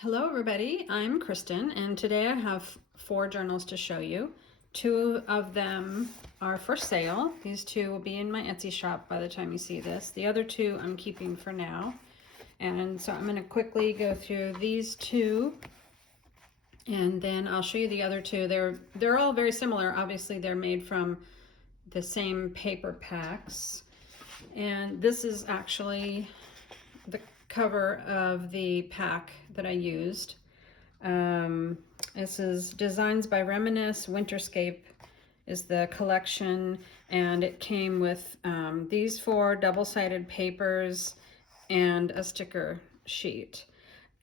Hello everybody, I'm Kristen and today I have 4 journals to show you. 2 of them are for sale. These 2 will be in my Etsy shop by the time you see this. The other 2 I'm keeping for now. And so I'm going to quickly go through these 2 and then I'll show you the other 2. They're all very similar. Obviously they're made from the same paper packs. And this is actually the cover of the pack that I used. This is Designs by Reminisce. Winterscape is the collection, and it came with these 4 double-sided papers and a sticker sheet.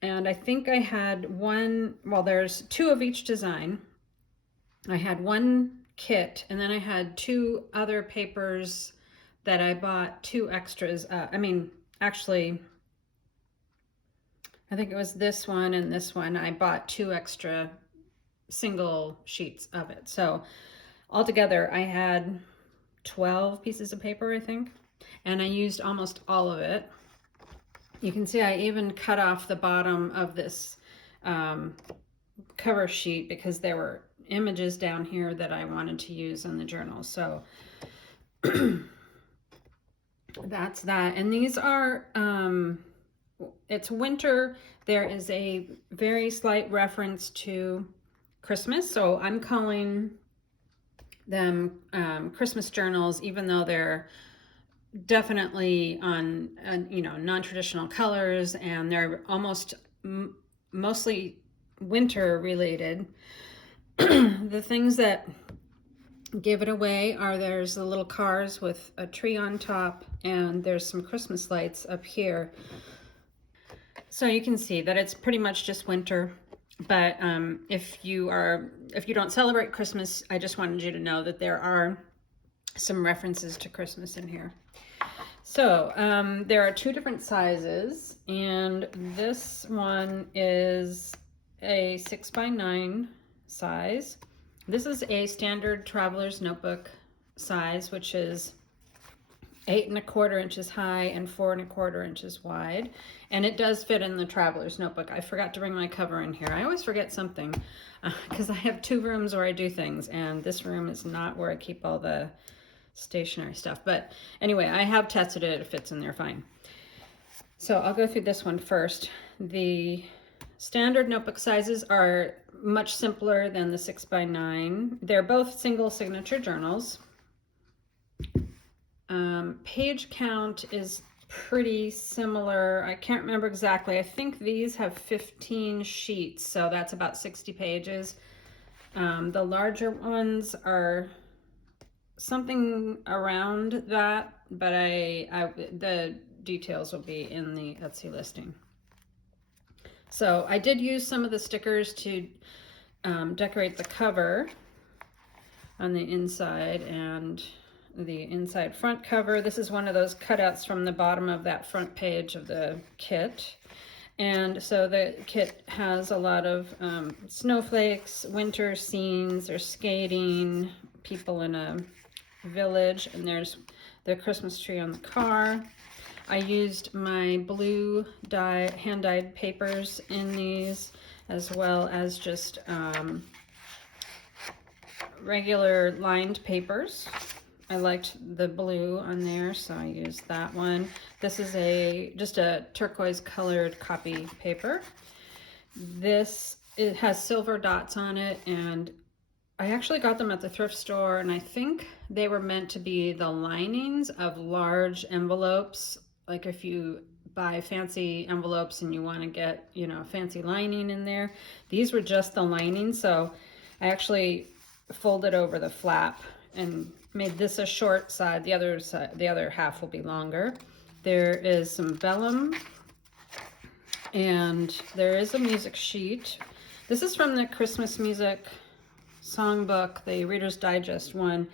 And I think I had one, well, there's 2 of each design. I had one kit, and then I had 2 other papers that I bought 2 extras. Actually, I think it was this one and this one. I bought 2 extra single sheets of it. So altogether I had 12 pieces of paper, I think, and I used almost all of it. You can see I even cut off the bottom of this cover sheet because there were images down here that I wanted to use in the journal. So that's that. And these are it's winter. There is a very slight reference to Christmas, so I'm calling them Christmas journals, even though they're definitely on non-traditional colors, and they're almost mostly winter related. The things that give it away are there's the little cars with a tree on top, and there's some Christmas lights up here. So you can see that it's pretty much just winter, but if you don't celebrate Christmas, I just wanted you to know that there are some references to Christmas in here. So there are 2 different sizes, and this one is a 6x9 size. This is a standard traveler's notebook size, which is 8 1/4 inches high and 4 1/4 inches wide, and it does fit in the traveler's notebook. I forgot to bring my cover in here. I always forget something because I have 2 rooms where I do things, and this room is not where I keep all the stationery stuff. But anyway, I have tested it. It fits in there fine. So I'll go through this one first. The standard notebook sizes are much simpler than the 6x9. They're both single signature journals. Page count is pretty similar. I can't remember exactly. I think these have 15 sheets, so that's about 60 pages. The larger ones are something around that, but the details will be in the Etsy listing. So I did use some of the stickers to decorate the cover on the inside and the inside front cover. This is one of those cutouts from the bottom of that front page of the kit. And so the kit has a lot of snowflakes, winter scenes, there's skating, people in a village, and there's the Christmas tree on the car. I used my blue hand-dyed papers in these, as well as just regular lined papers. I liked the blue on there, so I used that one. This is just a turquoise colored copy paper. It has silver dots on it, and I actually got them at the thrift store, and I think they were meant to be the linings of large envelopes. Like if you buy fancy envelopes and you want to get, fancy lining in there. These were just the lining, so I actually folded over the flap and made this a short side. The other half will be longer. There is some vellum, and there is a music sheet. This is from the Christmas music songbook, the Reader's Digest one,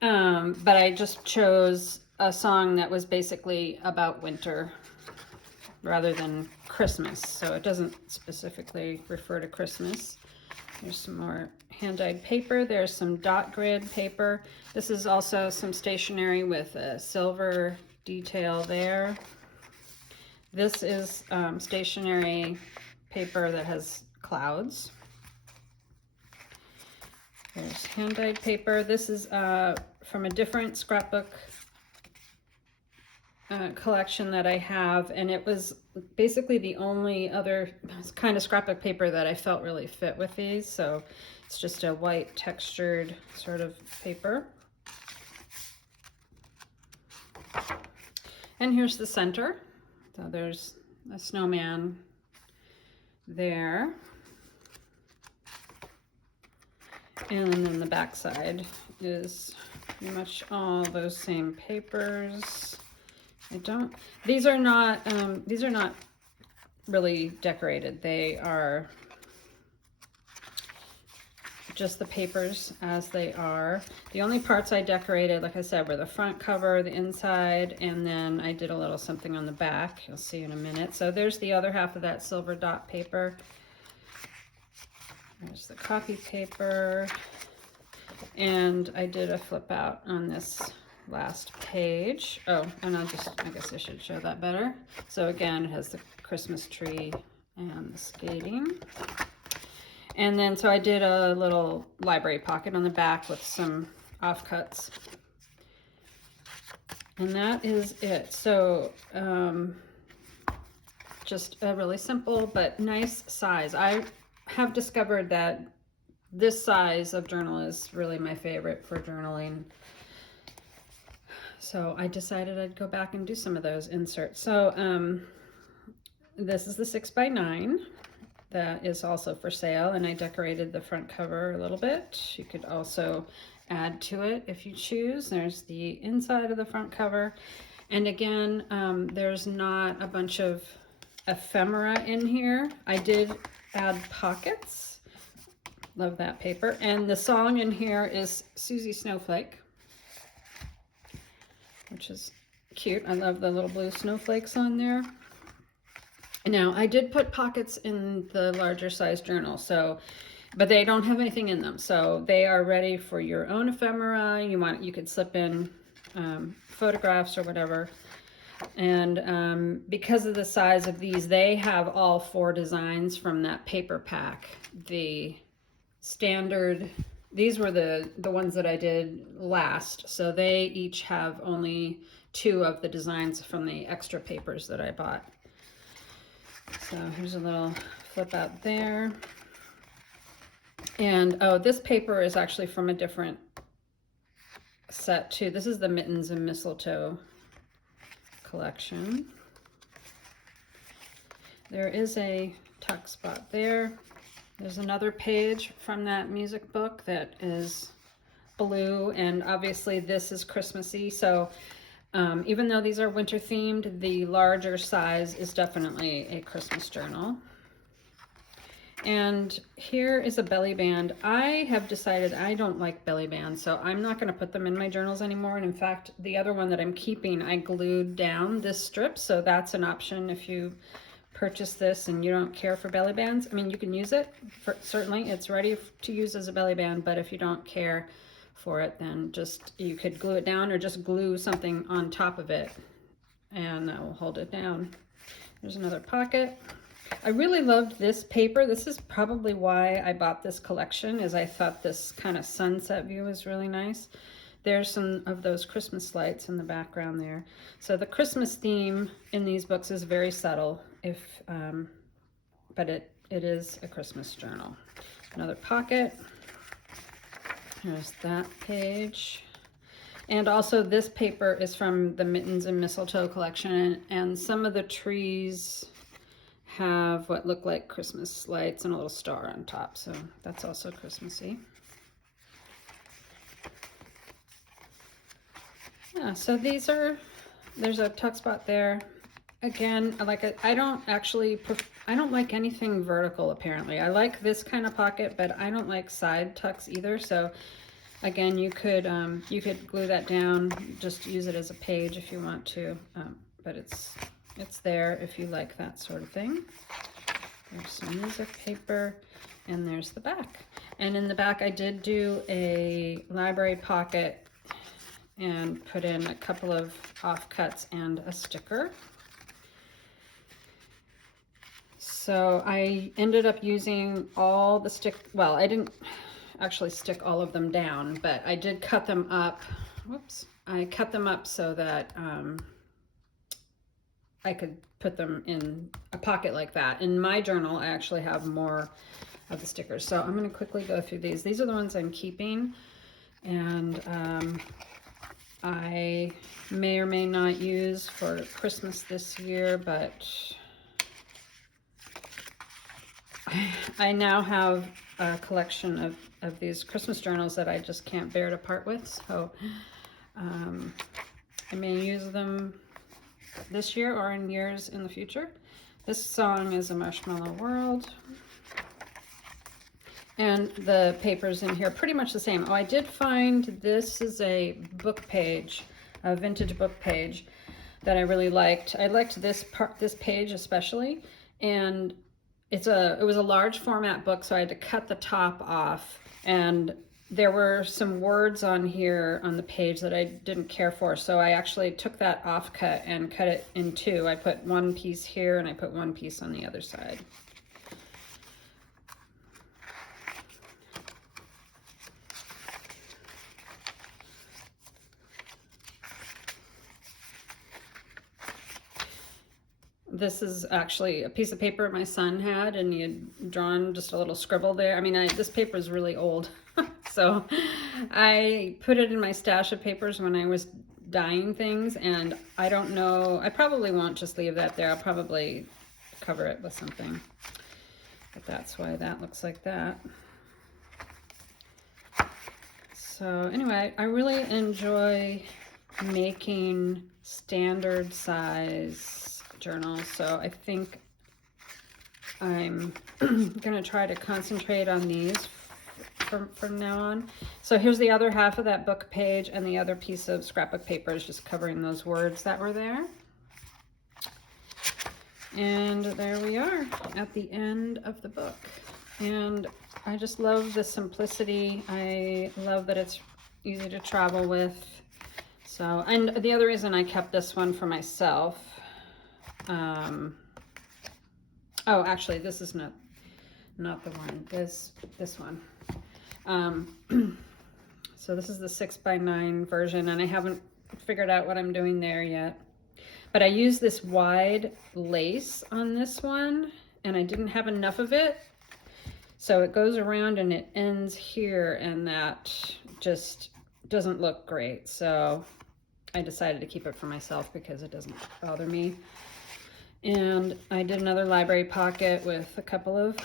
but I just chose a song that was basically about winter rather than Christmas, so it doesn't specifically refer to Christmas. There's some more hand-dyed paper. There's some dot grid paper. This is also some stationery with a silver detail there. This is stationery paper that has clouds. There's hand-dyed paper. This is from a different scrapbook collection that I have, and it was basically the only other kind of scrapbook paper that I felt really fit with these. So it's just a white textured sort of paper. And here's the center. So there's a snowman there. And then the back side is pretty much all those same papers. These are not really decorated. They are just the papers as they are. The only parts I decorated, like I said, were the front cover, the inside, and then I did a little something on the back. You'll see in a minute. So there's the other half of that silver dot paper. There's the copy paper. And I did a flip out on this last page. Oh, and I guess I should show that better. So again, it has the Christmas tree and the skating. And then, so I did a little library pocket on the back with some offcuts. And that is it. So, just a really simple but nice size. I have discovered that this size of journal is really my favorite for journaling. So I decided I'd go back and do some of those inserts. So this is the 6x9 that is also for sale, and I decorated the front cover a little bit. You could also add to it if you choose. There's the inside of the front cover. And again, there's not a bunch of ephemera in here. I did add pockets. Love that paper. And the song in here is Susie Snowflake, which is cute. I love the little blue snowflakes on there. Now, I did put pockets in the larger size journal, but they don't have anything in them. So they are ready for your own ephemera. You could slip in photographs or whatever. And because of the size of these, they have all 4 designs from that paper pack. The standard, these were the ones that I did last. So they each have only 2 of the designs from the extra papers that I bought. So here's a little flip out there. And oh, this paper is actually from a different set too. This is the Mittens and Mistletoe collection. There is a tuck spot there. There's another page from that music book that is blue, and obviously this is Christmassy. So even though these are winter themed, the larger size is definitely a Christmas journal. And here is a belly band. I have decided I don't like belly bands, so I'm not going to put them in my journals anymore. And in fact, the other one that I'm keeping, I glued down this strip, so that's an option if you purchase this and you don't care for belly bands. I mean, you can use it, certainly it's ready to use as a belly band, but if you don't care for it, then you could glue it down or just glue something on top of it and that will hold it down. There's another pocket. I really loved this paper. This is probably why I bought this collection, is I thought this kind of sunset view was really nice. There's some of those Christmas lights in the background there. So the Christmas theme in these books is very subtle, but it is a Christmas journal. Another pocket. There's that page. And also this paper is from the Mittens and Mistletoe collection, and some of the trees have what look like Christmas lights and a little star on top, so that's also Christmassy. Yeah, so there's a tuck spot there. Again, I don't like anything vertical apparently. I like this kind of pocket, but I don't like side tucks either. So again, you could glue that down, just use it as a page if you want to, but it's there if you like that sort of thing. There's some music paper, and there's the back. And in the back, I did do a library pocket and put in a couple of offcuts and a sticker. So I ended up using all the well, I didn't actually stick all of them down, but I did cut them up. Whoops. I cut them up so that I could put them in a pocket like that. In my journal, I actually have more of the stickers. So I'm going to quickly go through these. These are the ones I'm keeping, and I may or may not use for Christmas this year, but I now have a collection of these Christmas journals that I just can't bear to part with. So I may use them this year or in years in the future. This song is A Marshmallow World. And the papers in here are pretty much the same. Oh, I did find this is a book page, a vintage book page that I really liked. I liked this page especially, and it was a large format book, so I had to cut the top off, and there were some words on here on the page that I didn't care for, so I actually took that offcut and cut it in two. I put one piece here and I put one piece on the other side. This is actually a piece of paper my son had, and he had drawn just a little scribble there. I mean, this paper is really old, so I put it in my stash of papers when I was dyeing things, and I don't know, I probably won't just leave that there. I'll probably cover it with something, but that's why that looks like that. So anyway, I really enjoy making standard size journals, so I think I'm gonna try to concentrate on these from now on. So here's the other half of that book page, and the other piece of scrapbook paper is just covering those words that were there. And there we are at the end of the book, and I just love the simplicity. I love that it's easy to travel with. So, and the other reason I kept this one for myself, oh, actually, this is not the one. This one. So this is the 6x9 version, and I haven't figured out what I'm doing there yet. But I used this wide lace on this one, and I didn't have enough of it. So it goes around and it ends here, and that just doesn't look great. So I decided to keep it for myself because it doesn't bother me. And I did another library pocket with a couple of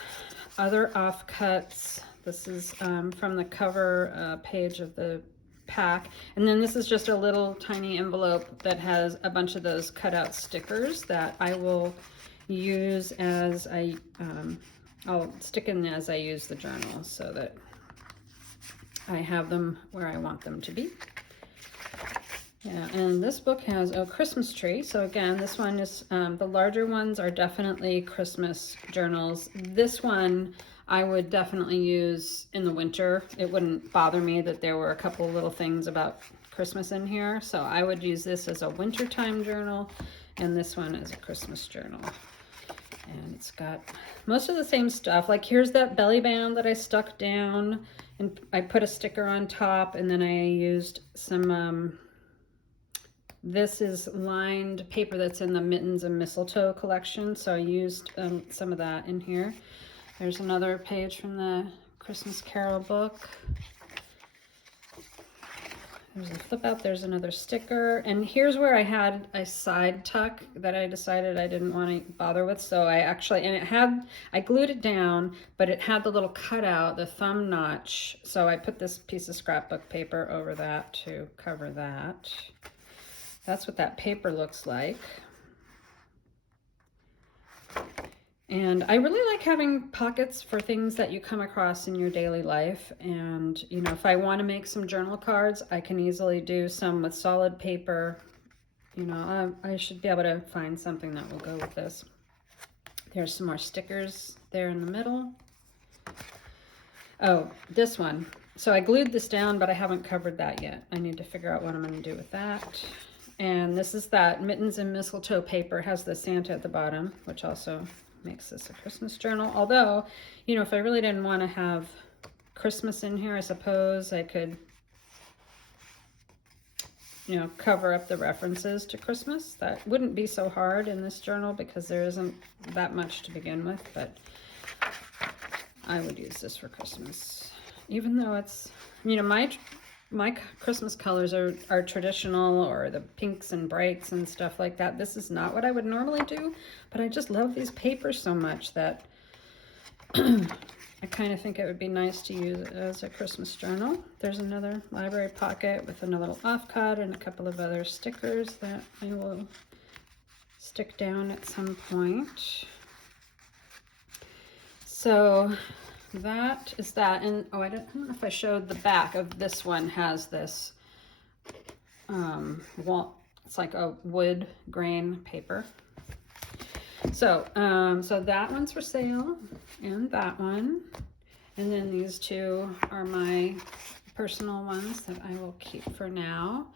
other offcuts. This is from the cover page of the pack. And then this is just a little tiny envelope that has a bunch of those cutout stickers that I will use as I'll stick in as I use the journal, so that I have them where I want them to be. Yeah, and this book has a Christmas tree. So again, this one is, the larger ones are definitely Christmas journals. This one I would definitely use in the winter. It wouldn't bother me that there were a couple little things about Christmas in here. So I would use this as a wintertime journal, and this one as a Christmas journal. And it's got most of the same stuff. Like here's that belly band that I stuck down, and I put a sticker on top, and then I used some, this is lined paper that's in the Mittens and Mistletoe collection, so I used some of that in here. There's another page from the Christmas Carol book. There's a flip out, there's another sticker, and here's where I had a side tuck that I decided I didn't want to bother with. So I actually, and it had, I glued it down, but it had the little cutout, the thumb notch, so I put this piece of scrapbook paper over that to cover that. That's what that paper looks like. And I really like having pockets for things that you come across in your daily life. And, you know, if I want to make some journal cards, I can easily do some with solid paper. You know, I should be able to find something that will go with this. There's some more stickers there in the middle. Oh, this one. So I glued this down, but I haven't covered that yet. I need to figure out what I'm going to do with that. And this is that Mittens and Mistletoe paper. It has the Santa at the bottom, which also makes this a Christmas journal. Although, you know, if I really didn't want to have Christmas in here, I suppose I could, you know, cover up the references to Christmas. That wouldn't be so hard in this journal because there isn't that much to begin with, but I would use this for Christmas. Even though it's, you know, my Christmas colors are traditional, or the pinks and brights and stuff like that. This is not what I would normally do, but I just love these papers so much that I kind of think it would be nice to use it as a Christmas journal. There's another library pocket with another little offcut and a couple of other stickers that I will stick down at some point. So that is that. And oh, I don't know if I showed the back of this one. Has this it's like a wood grain paper. So so that one's for sale, and that one, and then these two are my personal ones that I will keep for now.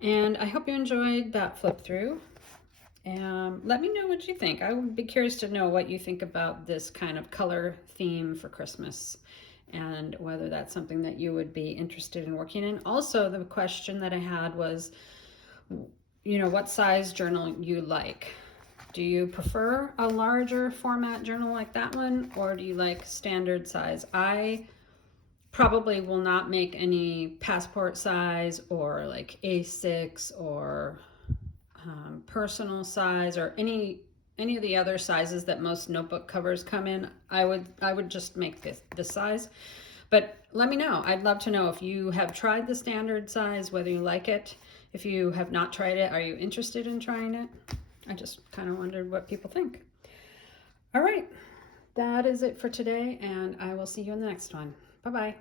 And I hope you enjoyed that flip through. Let me know what you think. I would be curious to know what you think about this kind of color theme for Christmas, and whether that's something that you would be interested in working in. Also, the question that I had was, you know, what size journal you like. Do you prefer a larger format journal like that one, or do you like standard size? I probably will not make any passport size or like A6 or personal size, or any of the other sizes that most notebook covers come in. I would just make this size. But let me know. I'd love to know if you have tried the standard size, whether you like it. If you have not tried it, are you interested in trying it? I just kind of wondered what people think. All right, that is it for today, and I will see you in the next one. Bye-bye.